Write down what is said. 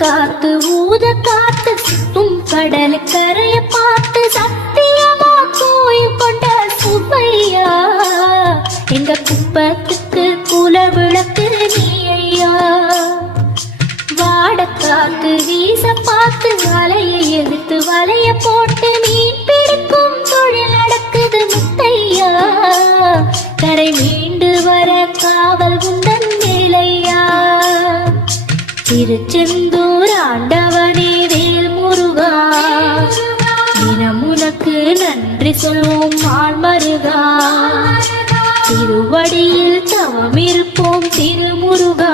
காத்து ஊத காத்து சுத்தும் கடல் கரைய பார்த்து சத்தியமா கோயில் கொண்ட சுப்பையா எங்க குப்பத்துக்கு குல விளக்கு நீ ஐயா. வாட காத்து வீச பார்த்து அலையை எடுத்து வலைய போட்டு மீன் பிடிக்கும் தொழில் நடக்குது முத்தையா. கரை மீண்டு வர காவல் உந்தன் வேலையா. திருச்செந்தூர் ஆண்டவனே வேல் முருகா தினம் உனக்கு நன்றி சொல்வோம் ஆள்மருகா. திருவடியில் தவம் இருப்போம் திருமுருகா.